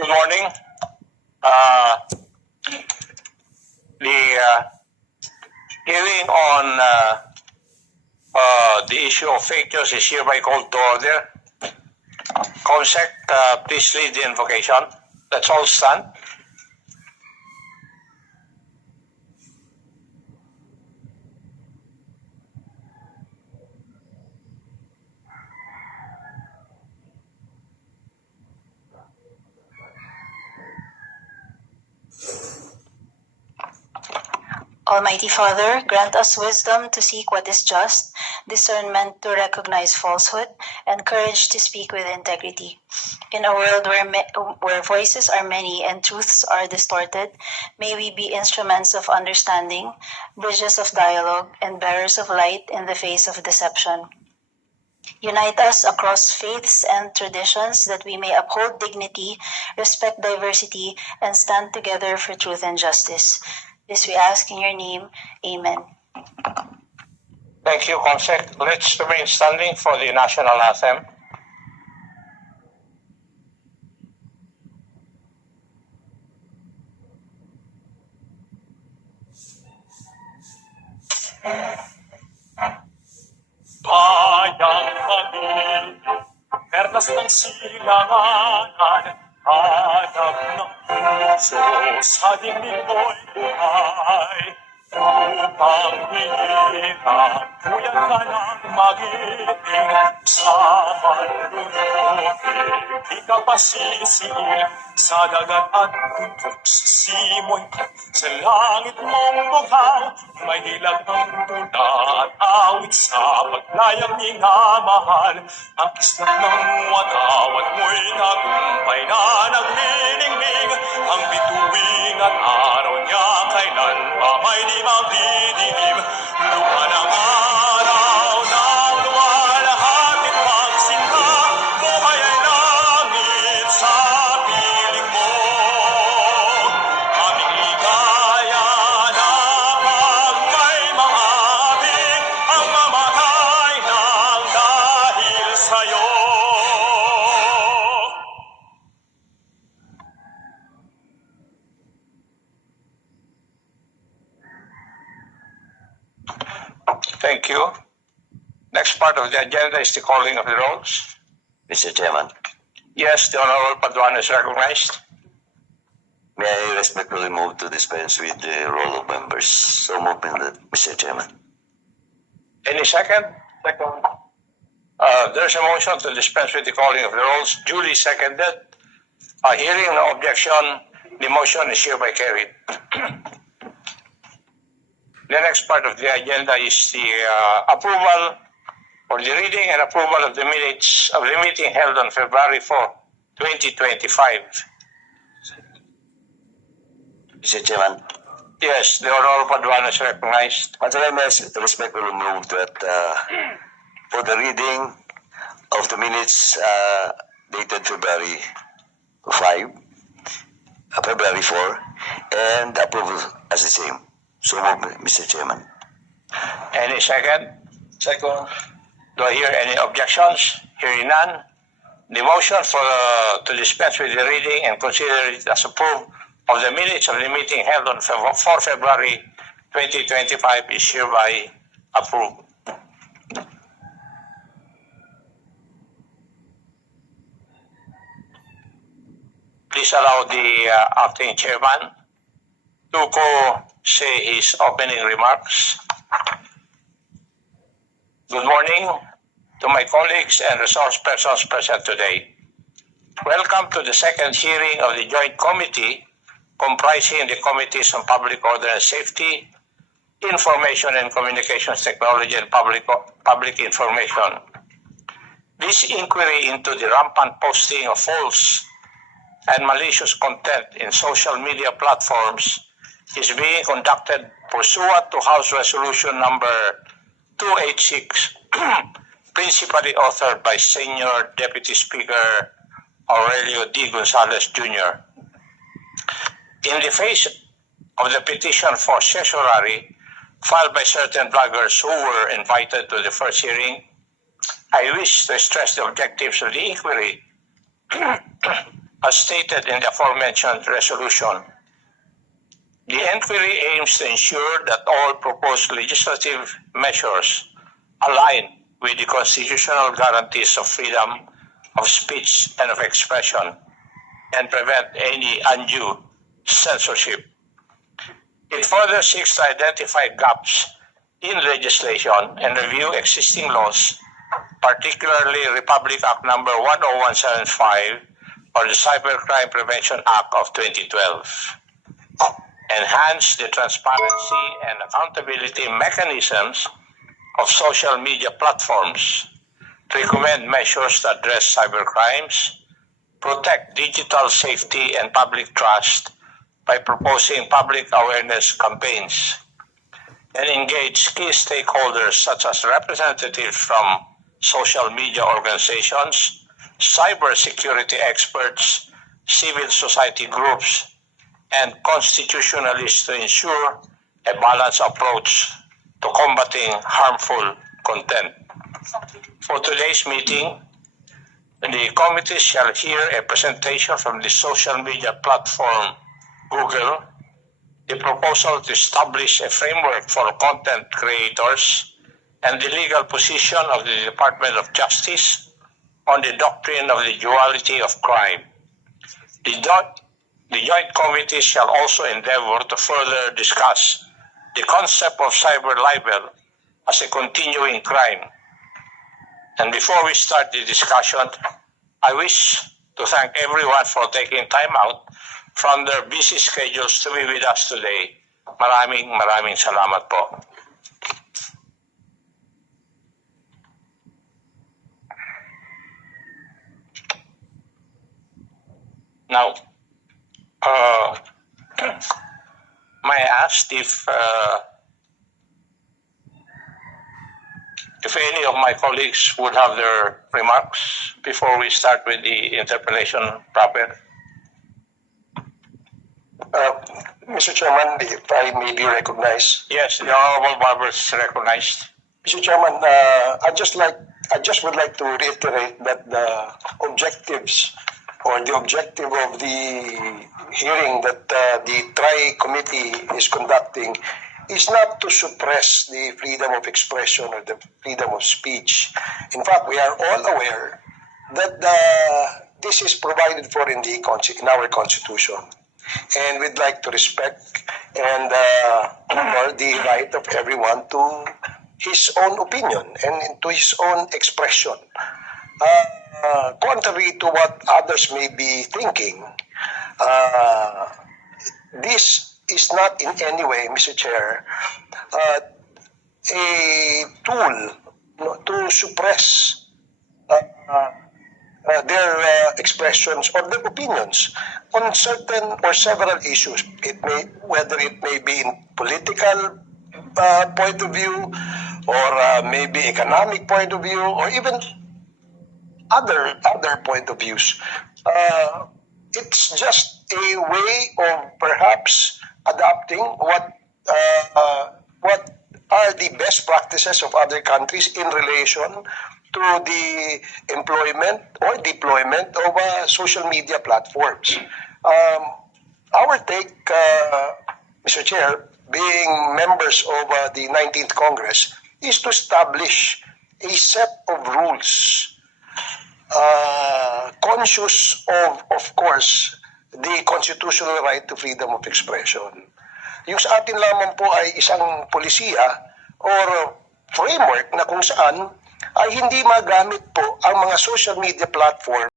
Good morning. The hearing on the issue of fake news is hereby called to order. Consec, please lead the invocation. Let's all stand. Almighty Father, grant us wisdom to seek what is just, discernment to recognize falsehood, and courage to speak with integrity. In a world where voices are many and truths are distorted, may we be instruments of understanding, bridges of dialogue, and bearers of light in the face of deception. Unite us across faiths and traditions that we may uphold dignity, respect diversity, and stand together for truth and justice. This we ask in your name. Amen. Thank you, Consec. Let's remain standing for the national anthem. Bayang pamilya, perlas ng silanganan, hanap ng puso sa dingding mo'y buhay. Upang hirap, kuyan ka ng magiting, sa manlulupin, di ka pasisiil, sa dagat at bundok, sa simoy, sa langit mong bughaw, may hilag ang tuna at awit sa paglayang minamahal, ang kislat ng watawat mo'y tagumpay na nagniningning, ang bituin at araw niya kailan pa may di magdidilim, luha ng araw ng luwalhating pagsinta, buhay ay langit sa piling mo. Aming ligaya na pag may mga abing, ang mamatay ng dahil sa'yo. Thank you. Next part of the agenda is the calling of the rolls. Mr. Chairman, Yes, the Honorable Paduan is recognized. may I respectfully move to dispense with the roll of members. So move in that, Mr. Chairman. Any second? Second. There's a motion to dispense with the calling of the rolls, duly seconded. Hearing no objection, the motion is hereby carried. The next part of the agenda is the approval or the reading and approval of the minutes of the meeting held on February 4, 2025. Mr. Chairman, Yes, the Honorable Paduan is recognized. once again, may I respectfully move that for the reading of the minutes dated February 5, February 4, and approval as the same. So move, Mr. Chairman. Any second? Second. Do I hear any objections? Hearing none. The motion to dispense with the reading and consider it as approved of the minutes of the meeting held on 4 February 2025 is hereby approved. Please allow the acting chairman to say his opening remarks. Good morning to my colleagues and resource persons present today. Welcome to the second hearing of the Joint Committee comprising the Committees on Public Order and Safety, Information and Communications Technology, and Public Information. This inquiry into the rampant posting of false and malicious content in social media platforms is being conducted pursuant to House Resolution number 286, principally authored by Senior Deputy Speaker Aurelio D. Gonzalez Jr. In the face of the petition for certiorari filed by certain bloggers who were invited to the first hearing, I wish to stress the objectives of the inquiry as stated in the aforementioned resolution. The inquiry aims to ensure that all proposed legislative measures align with the constitutional guarantees of freedom of speech and of expression and prevent any undue censorship. It further seeks to identify gaps in legislation and review existing laws, particularly Republic Act number 10175 or the Cybercrime Prevention Act of 2012. Enhance the transparency and accountability mechanisms of social media platforms, recommend measures to address cybercrimes, protect digital safety and public trust by proposing public awareness campaigns, and engage key stakeholders such as representatives from social media organizations, cybersecurity experts, civil society groups, and constitutionalists to ensure a balanced approach to combating harmful content. For today's meeting, the committee shall hear a presentation from the social media platform Google, the proposal to establish a framework for content creators, and the legal position of the Department of Justice on the doctrine of the duality of crime. The joint committee shall also endeavor to further discuss the concept of cyber libel as a continuing crime. And before we start the discussion, I wish to thank everyone for taking time out from their busy schedules to be with us today. Maraming salamat po. Now, may I ask if any of my colleagues would have their remarks before we start with the interpellation proper? Mr. Chairman, if I may be recognized. Yes, the Honorable Barber is recognized. Mr. Chairman, I just would like to reiterate that the objectives or the objective of the hearing that the Tri-Committee is conducting is not to suppress the freedom of expression or the freedom of speech. In fact, we are all aware that this is provided for in our Constitution. And we'd like to respect and honor the right of everyone to his own opinion and to his own expression. Contrary to what others may be thinking, this is not in any way, Mr. Chair, a tool to suppress their expressions or their opinions on certain or several issues. Whether it may be in political point of view, or maybe economic point of view, or even other point of views. It's just a way of perhaps adopting what are the best practices of other countries in relation to the employment or deployment of social media platforms. Our take, Mr. Chair, being members of the 19th Congress, is to establish a set of rules conscious of course, the constitutional right to freedom of expression. Yung sa atin lamang po ay isang polisiya or framework na kung saan ay hindi magamit po ang mga social media platform